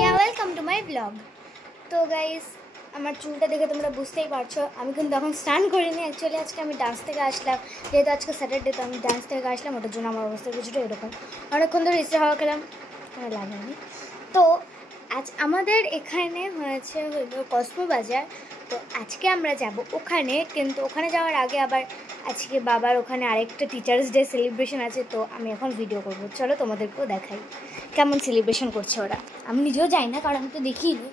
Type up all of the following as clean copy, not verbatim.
Sonia, welcome to my blog. তো guys, আমার চুলটা দেখে তোমরা বুঝতেই পারছো আমি কিন্তু এখন স্নান করিনি। অ্যাকচুয়ালি আজকে আমি ডান্স থেকে আসলাম, যেহেতু আজকে স্যাটারডে, তো আমি ডান্স থেকে আসলাম, ওটার জন্য আমার অবস্থা কিছুটা এরকম। অনেকক্ষণ ধরে ইস্তে হাওয়া খেলাম, কোনো লাভ হয়নি। তো আজ আমাদের এখানে হয়েছে হলো কসমো বাজার। তো আজকে আমরা যাব ওখানে, কিন্তু ওখানে যাওয়ার আগে আবার আজকে বাবার ওখানে আরেকটা টিচার্স ডে সেলিব্রেশন আছে। তো আমি এখন ভিডিও করবো, চলো তোমাদেরকেও দেখাই কেমন সেলিব্রেশন করছে ওরা। আমি নিজেও যাই না, কারণ আমি তো দেখিনি।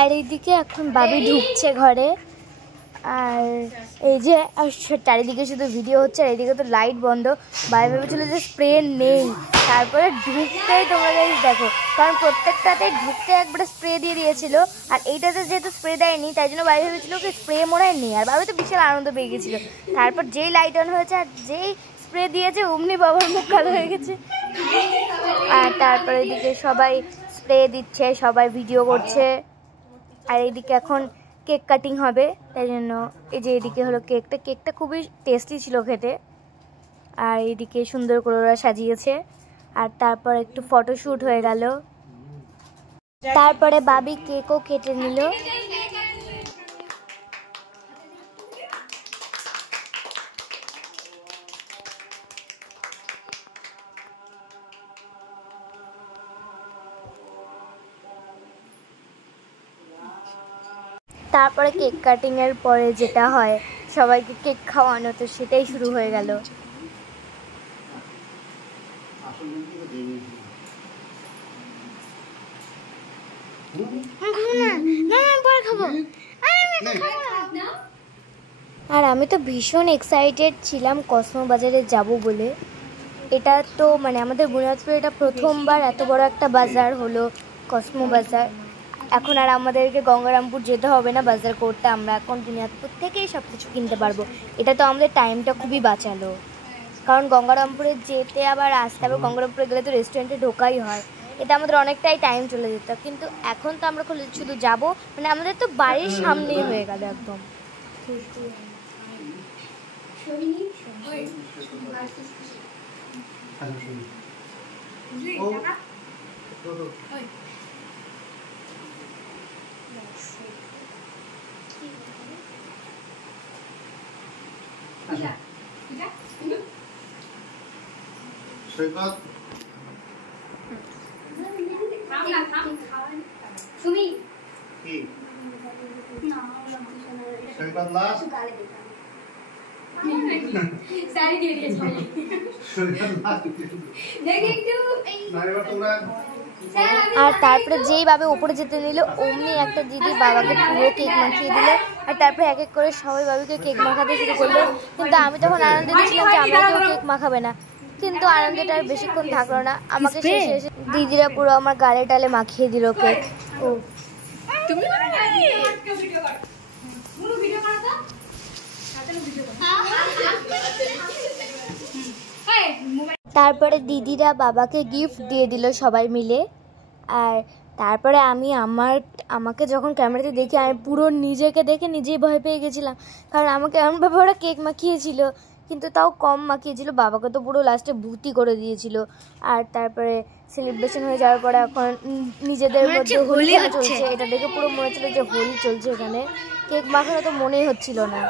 আর এইদিকে এখন বাবি ঢুকছে ঘরে, আর এই যে চারিদিকে শুধু ভিডিও হচ্ছে, আর এইদিকে তো লাইট বন্ধ। বাবি ভেবেছিল যে স্প্রে নেই, তারপরে ঢুকতেই তোমরা দেখো, কারণ প্রত্যেকটাতে ঢুকতে একবারে স্প্রে দিয়ে দিয়েছিল, আর এইটাতে যেহেতু স্প্রে দেয়নি তাই জন্য বাবি ভেবেছিল কি স্প্রে মোড়ায় নেই। আর বাবি তো বিশাল আনন্দ পেয়ে গেছিলো। তারপর যেই লাইট অন হয়েছে আর যেই স্প্রে দিয়েছে অমনি বাবার মুখ কালো হয়ে গেছে। আর তারপরে এদিকে সবাই স্প্রে দিচ্ছে, সবাই ভিডিও করছে। আর এইদিকে এখন কেক কাটিং হবে, তাই জন্য এই যে এদিকে হলো কেকটা খুবই টেস্টি ছিল খেতে। আর এইদিকে সুন্দর করে ওরা সাজিয়েছে। আর তারপর একটু ফটোশ্যুট হয়ে গেল, তারপরে বাবি কেকও কেটে নিল। তারপরে কেক কাটিং এর পরে যেটা হয় সবাইকে কেক খাওয়ানো, তো সেটাই শুরু হয়ে গেল। আর আমি তো ভীষণ এক্সাইটেড ছিলাম কসমো বাজারে যাব বলে। এটা তো মানে আমাদের বুনিয়াদপুরে এটা প্রথমবার এত বড় একটা বাজার হলো কসমো বাজার। এখন আর আমাদেরকে গঙ্গারামপুর যেতে হবে না বাজার করতে, আমরা এখন বুনিয়াদপুর থেকেই সব কিছু কিনতে পারবো। এটা তো আমাদের টাইমটা খুবই বাঁচালো, কারণ গঙ্গারামপুরে যেতে আবার আসতে হবে। গঙ্গারামপুরে গেলে তো রেস্টুরেন্টে ঢোকাই হয়, এটা আমাদের অনেকটাই টাইম চলে যেত। কিন্তু এখন তো আমরা শুধু যাব, মানে আমাদের তো বাড়ির সামনেই হয়ে গেল একদম। আর তারপরে যেই বাবা উপরে যেতে নিল অমনি একটা দিদি বাবাকে পুরো কেক মাখিয়ে দিল। আর তারপরে এক এক করে সবাই বাবাকে কেক মাখাতে শুরু করলো। কিন্তু আমি তখন আনন্দে ছিলাম যে আমরা কেউ কেক মাখাবে না, কিন্তু আনন্দটা আর বেশিক্ষণ থাকলো না। আমাকে শেষে দিদিরা পুরো আমার গালে টালে মাখিয়ে দিল কেক। তারপরে দিদিরা বাবাকে গিফট দিয়ে দিল সবাই মিলে। আর তারপরে আমাকে যখন ক্যামেরাতে দেখি আমি পুরো নিজেকে দেখে নিজেই ভয় পেয়ে গেছিলাম, কারণ আমাকে এমনভাবে ওরা কেক মাখিয়েছিল, কিন্তু তাও কম মাখিয়েছিল। বাবাকে তো পুরো লাস্টে ভূতি করে দিয়েছিল। আর তারপরে সেলিব্রেশন হয়ে যাওয়ার পরে এখন নিজেদের মধ্যে হোলি চলছে, এটা দেখে পুরো মনে হচ্ছিল যে হোলি চলছে এখানে। কেক মাখানো তো মনেই হচ্ছিল না।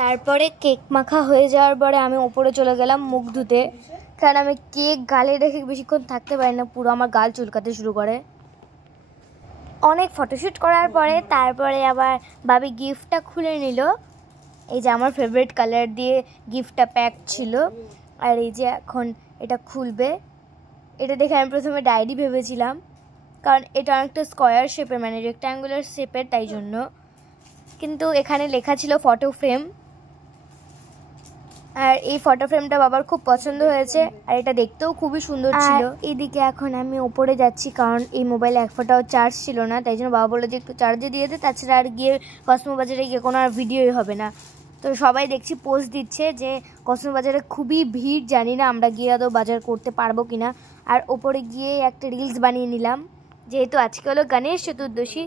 তারপরে কেক মাখা হয়ে যাওয়ার পরে আমি ওপরে চলে গেলাম মুখ ধুতে, কারণ আমি কেক গালে রেখে বেশিক্ষণ থাকতে পারি না, পুরো আমার গাল চুলকাতে শুরু করে। অনেক ফটোশ্যুট করার পরে তারপরে আবার বাবি গিফটটা খুলে নিল। এই যে আমার ফেভারিট কালার দিয়ে গিফটটা প্যাক ছিল। আর এই যে এখন এটা খুলবে। এটা দেখে আমি প্রথমে ডায়েরি ভেবেছিলাম, কারণ এটা অনেকটা স্কোয়ার শেপের, মানে রেক্ট্যাঙ্গুলার শেপের, তাই জন্য। কিন্তু এখানে লেখা ছিল ফটো ফ্রেম। আর এই ফটো ফ্রেমটা বাবার খুব পছন্দ হয়েছে, আর এটা দেখতেও খুবই সুন্দর ছিল। এইদিকে এখন আমি ওপরে যাচ্ছি, কারণ এই মোবাইলে এক ফোঁটাও চার্জ ছিল না, তাই জন্য বাবা বললো যে একটু চার্জে দিয়ে দে, তাছাড়া আর গিয়ে কসমো বাজারে গিয়ে কোনো আর ভিডিওই হবে না। তো সবাই দেখছি পোস্ট দিচ্ছে যে কসমো বাজারে খুবই ভিড়, জানি না আমরা গিয়ে আদৌ বাজার করতে পারবো কিনা। আর ওপরে গিয়ে একটা রিলস বানিয়ে নিলাম, যেহেতু আজকে হলো গণেশ চতুর্দশী।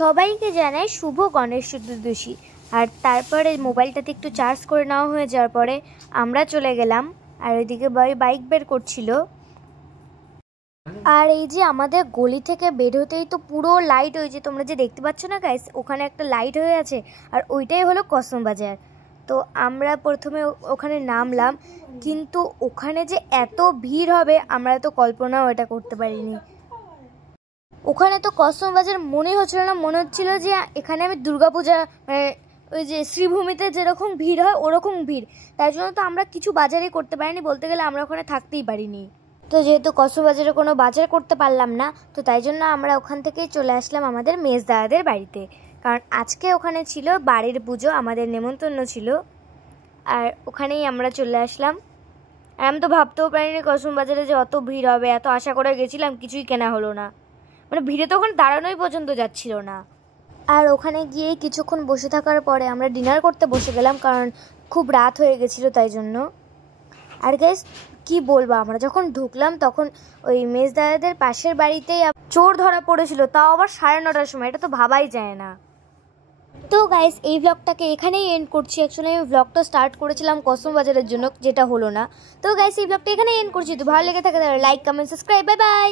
সবাইকে জানাই শুভ গণেশ চতুর্দশী। আর তারপরে মোবাইলটাতে একটু চার্জ করে নেওয়া হয়ে যাওয়ার পরে আমরা চলে গেলাম। আর ওইদিকে বাইক বের করছিল। আর এই যে আমাদের গলি থেকে বের হতেই তো পুরো লাইট হয়েছে, তোমরা যে দেখতে পাচ্ছ না গাইস, ওখানে একটা লাইট হয়ে আছে আর ওইটাই হলো কসমো বাজার। তো আমরা প্রথমে ওখানে নামলাম, কিন্তু ওখানে যে এত ভিড় হবে আমরা তো কল্পনাও এটা করতে পারিনি। ওখানে তো কসমো বাজার মনেই হচ্ছিল না, মনে হচ্ছিল যে এখানে আমি দুর্গাপূজা মানে ওই যে শ্রীভূমিতে যেরকম ভিড় হয় ওরকম ভিড়। তাই জন্য তো আমরা কিছু বাজারই করতে পারিনি, বলতে গেলে আমরা ওখানে থাকতেই পারিনি। তো যেহেতু কসমো বাজারে কোনো বাজার করতে পারলাম না, তো তাই জন্য আমরা ওখান থেকেই চলে আসলাম আমাদের মেজ দাদাদের বাড়িতে, কারণ আজকে ওখানে ছিল বাড়ির পুজো, আমাদের নেমন্তন্ন ছিল। আর ওখানেই আমরা চলে আসলাম। আর আমি তো ভাবতেও পারিনি কসমো বাজারে যে অত ভিড় হবে, এত আশা করে গেছিলাম, কিছুই কেনা হলো না। মানে ভিড়ে তো ওখানে দাঁড়ানোই পর্যন্ত যাচ্ছিল না। আর ওখানে গিয়ে কিছুক্ষণ বসে থাকার পরে আমরা ডিনার করতে বসে গেলাম, কারণ খুব রাত হয়ে গেছিলো তাই জন্য। আর গাইস কি বলবো, আমরা যখন ঢুকলাম তখন ওই মেজ দাদাদের পাশের বাড়িতেই চোর ধরা পড়েছিল, তাও আবার 9:30টার সময়, এটা তো ভাবাই যায় না। তো গাইস এই ব্লগটাকে এখানেই এন্ড করছি। অ্যাকচুয়ালি আমি ব্লগটা স্টার্ট করেছিলাম কসমো বাজারের জন্য, যেটা হলো না। তো গাইস এই ব্লগটা এখানেই এন্ড করছি। তো ভালো লেগে থাকে তাহলে like, comment, subscribe. Bye bye.